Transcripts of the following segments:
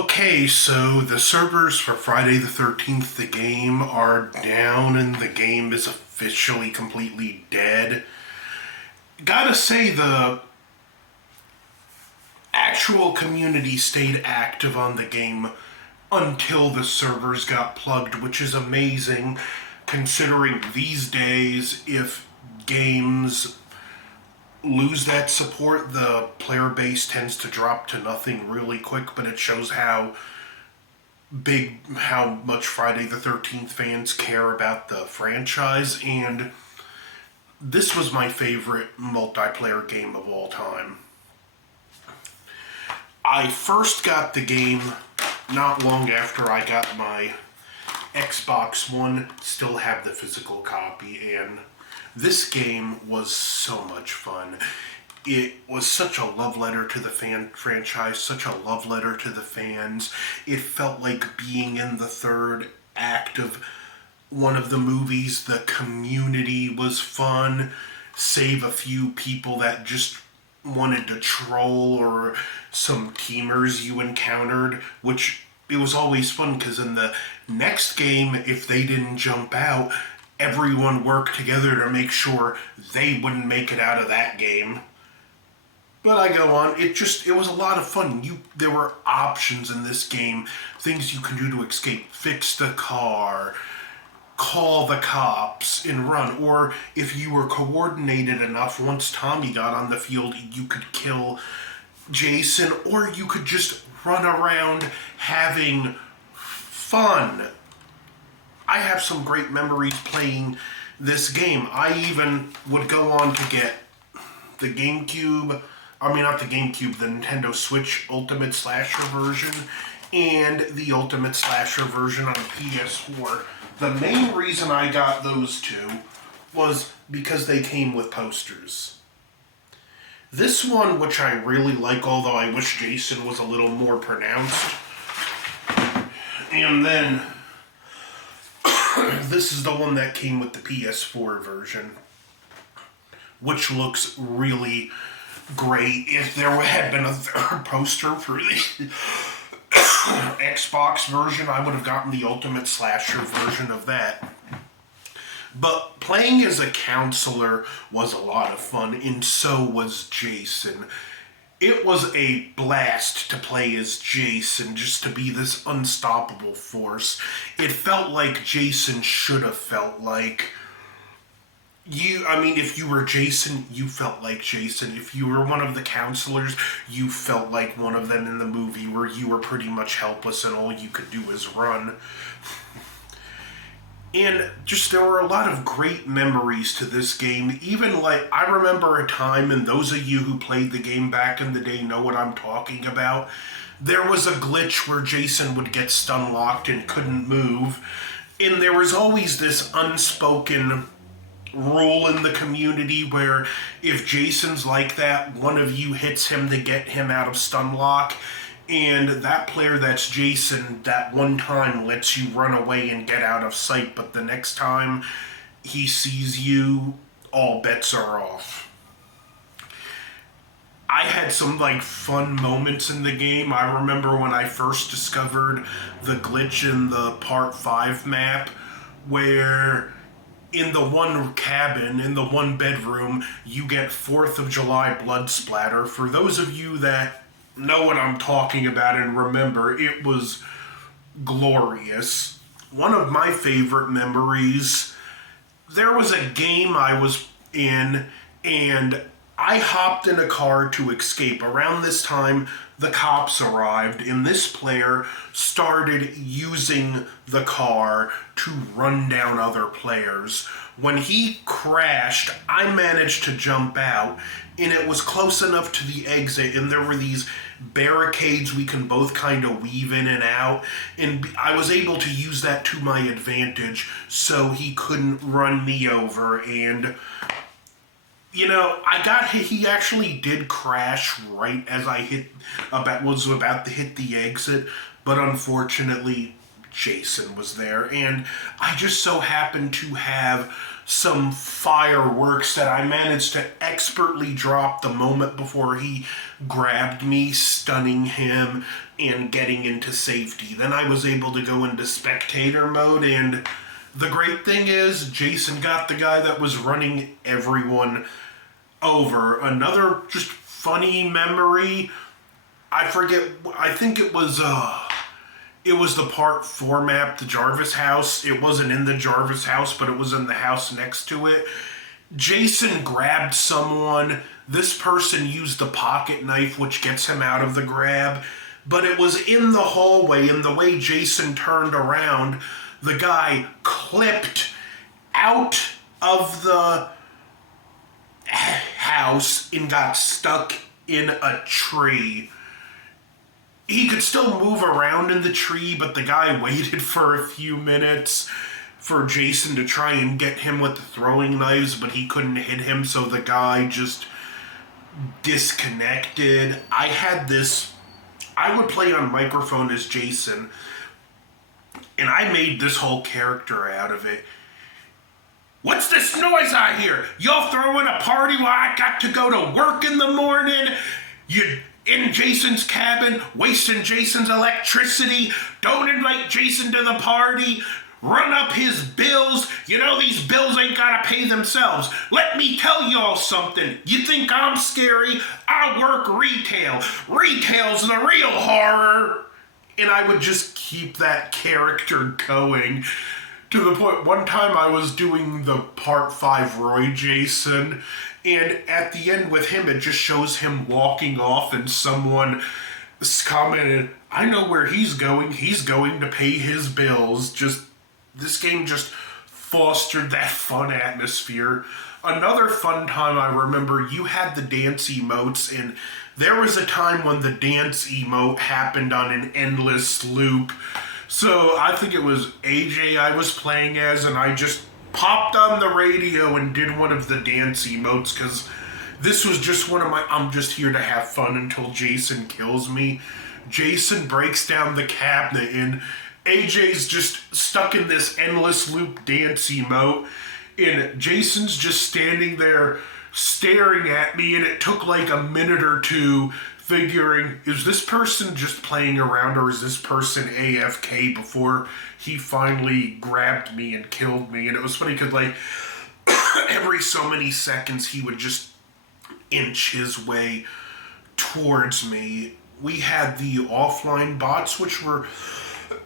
Okay, so the servers for Friday the 13th, the game, are down and the game is officially completely dead. Gotta say, the actual community stayed active on the game until the servers got plugged, which is amazing considering these days if games lose that support, the player base tends to drop to nothing really quick, but it shows how much Friday the 13th fans care about the franchise, and this was my favorite multiplayer game of all time. I first got the game not long after I got my Xbox One, still have the physical copy, and this game was so much fun. It was such a love letter to the franchise, such a love letter to the fans. It felt like being in the third act of one of the movies. The community was fun, save a few people that just wanted to troll or some teamers you encountered, which it was always fun because in the next game, if they didn't jump out, everyone worked together to make sure they wouldn't make it out of that game. But I go on. It was a lot of fun. There were options in this game, things you can do to escape, fix the car, call the cops and run, or if you were coordinated enough, once Tommy got on the field, you could kill Jason, or you could just run around having fun. I have some great memories playing this game. I even would go on to get the not the GameCube, the Nintendo Switch Ultimate Slasher version and the Ultimate Slasher version on PS4. The main reason I got those two was because they came with posters. This one, which I really like, although I wish Jason was a little more pronounced. And then this is the one that came with the PS4 version, which looks really great. If there had been a third poster for the Xbox version, I would have gotten the Ultimate Slasher version of that. But playing as a counselor was a lot of fun, and so was Jason. It was a blast to play as Jason, just to be this unstoppable force. It felt like Jason should have felt like if you were Jason, you felt like Jason. If you were one of the counselors, you felt like one of them in the movie where you were pretty much helpless and all you could do is run. And just there were a lot of great memories to this game. Even I remember a time, and those of you who played the game back in the day know what I'm talking about. There was a glitch where Jason would get stun locked and couldn't move. And there was always this unspoken rule in the community where if Jason's like that, one of you hits him to get him out of stun lock, and that player that's Jason that one time lets you run away and get out of sight, but the next time he sees you, all bets are off. I had some fun moments in the game. I remember when I first discovered the glitch in the Part 5 map where in the one cabin, in the one bedroom, you get 4th of July blood splatter. For those of you that know what I'm talking about and remember, it was glorious. One of my favorite memories, there was a game I was in, and I hopped in a car to escape. Around this time, the cops arrived, and this player started using the car to run down other players. When he crashed, I managed to jump out, and it was close enough to the exit, and there were these barricades we can both kind of weave in and out, and I was able to use that to my advantage so he couldn't run me over. And he actually did crash right as I was about to hit the exit, but unfortunately Jason was there, and I just so happened to have some fireworks that I managed to expertly drop the moment before he grabbed me, stunning him and getting into safety. Then I was able to go into spectator mode, and the great thing is Jason got the guy that was running everyone over. Another just funny memory, I forget, I think it was the part 4 map, the Jarvis house. It wasn't in the Jarvis house, but it was in the house next to it. Jason grabbed someone. This person used the pocket knife, which gets him out of the grab. But it was in the hallway, and the way Jason turned around, the guy clipped out of the house and got stuck in a tree. He could still move around in the tree, but the guy waited for a few minutes for Jason to try and get him with the throwing knives, but he couldn't hit him, so the guy just disconnected. I would play on microphone as Jason, and I made this whole character out of it. What's this noise I hear? Y'all throwing a party while I got to go to work in the morning? You in Jason's cabin, wasting Jason's electricity. Don't invite Jason to the party. Run up his bills. You know these bills ain't gotta pay themselves. Let me tell y'all something. You think I'm scary? I work retail. Retail's the real horror. And I would just keep that character going. To the point, one time I was doing the part 5 Roy Jason, and at the end with him, it just shows him walking off, and someone commented, I know where he's going to pay his bills. This game just fostered that fun atmosphere. Another fun time I remember, you had the dance emotes, and there was a time when the dance emote happened on an endless loop. So I think it was AJ I was playing as, and I just popped on the radio and did one of the dance emotes, because this was just one of my, I'm just here to have fun until Jason kills me. Jason breaks down the cabinet, and AJ's just stuck in this endless loop dance emote, and Jason's just standing there staring at me, and it took like a minute or two figuring, is this person just playing around or is this person AFK, before he finally grabbed me and killed me. And it was funny because like every so many seconds he would just inch his way towards me. We had the offline bots, which were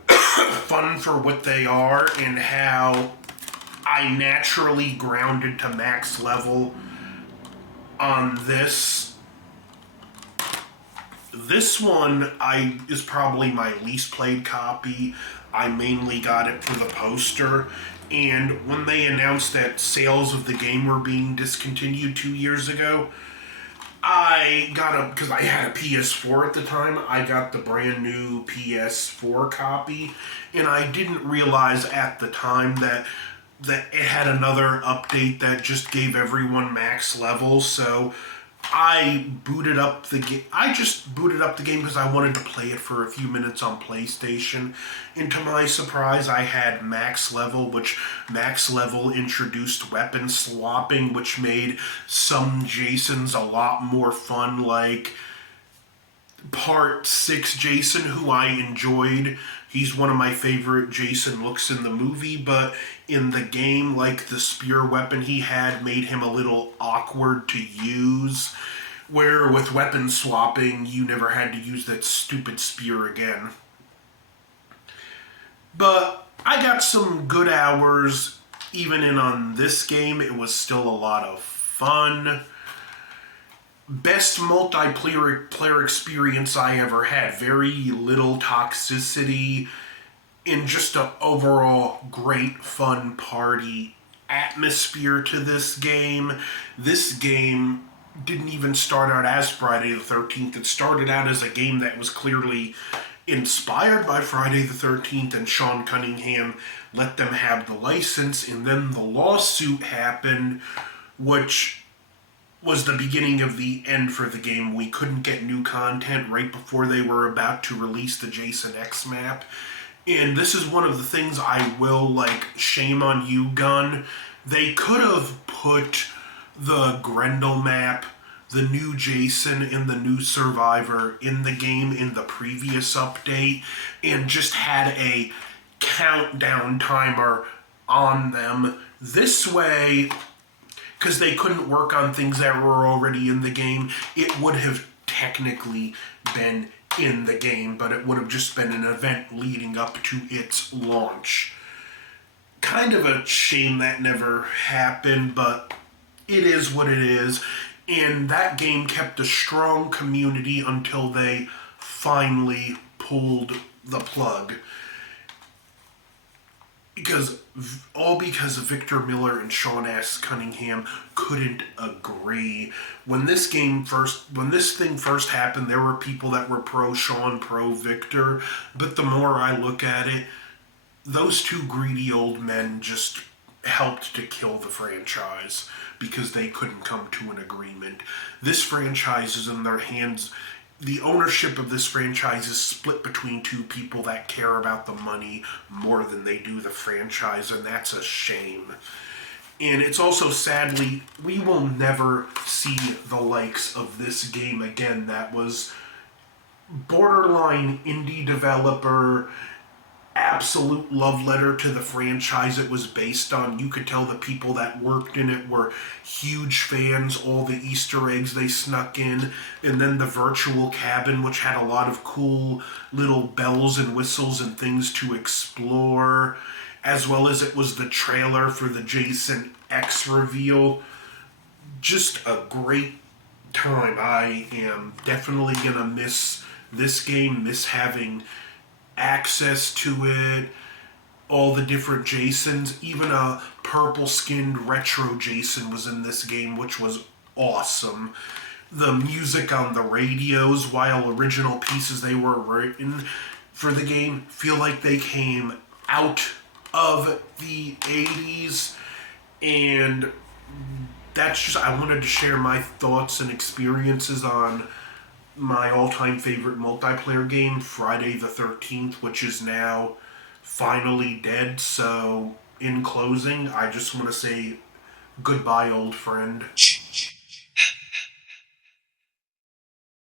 fun for what they are, and how I naturally grounded to max level on this. This one is probably my least played copy. I mainly got it for the poster. And when they announced that sales of the game were being discontinued 2 years ago, because I had a PS4 at the time, I got the brand new PS4 copy. And I didn't realize at the time that it had another update that just gave everyone max levels. So I booted up the game. I just booted up the game because I wanted to play it for a few minutes on PlayStation. And to my surprise, I had max level, which max level introduced weapon swapping, which made some Jasons a lot more fun, like Part 6 Jason, who I enjoyed. He's one of my favorite Jason looks in the movie, but in the game, like the spear weapon he had made him a little awkward to use, where with weapon swapping, you never had to use that stupid spear again. But I got some good hours, even in on this game. It was still a lot of fun. Best multiplayer experience I ever had. Very little toxicity, and just an overall great fun party atmosphere to this game. This game didn't even start out as Friday the 13th. It started out as a game that was clearly inspired by Friday the 13th, and Sean Cunningham let them have the license, and then the lawsuit happened, which was the beginning of the end for the game. We couldn't get new content right before they were about to release the Jason X map. And this is one of the things I will, shame on you, Gun. They could have put the Grendel map, the new Jason, and the new Survivor in the game in the previous update and just had a countdown timer on them. This way, because they couldn't work on things that were already in the game, it would have technically been in the game, but it would have just been an event leading up to its launch. Kind of a shame that never happened, but it is what it is. And that game kept a strong community until they finally pulled the plug. Because Victor Miller and Sean S. Cunningham couldn't agree. When this thing first happened, there were people that were pro Sean, pro Victor. But the more I look at it, those two greedy old men just helped to kill the franchise because they couldn't come to an agreement. This franchise is in their hands. The ownership of this franchise is split between two people that care about the money more than they do the franchise, and that's a shame. And it's also, sadly, we will never see the likes of this game again. That was borderline indie developer, absolute love letter to the franchise it was based on. You could tell the people that worked in it were huge fans, all the Easter eggs they snuck in, and then the virtual cabin, which had a lot of cool little bells and whistles and things to explore, as well as it was the trailer for the Jason X reveal. Just a great time. I am definitely going to miss this game, miss having access to it, all the different Jasons. Even a purple-skinned retro Jason was in this game, which was awesome. The music on the radios, while original pieces they were written for the game, feel like they came out of the 80s. And that's just, I wanted to share my thoughts and experiences on my all-time favorite multiplayer game, Friday the 13th, which is now finally dead. So, in closing, I just want to say goodbye, old friend.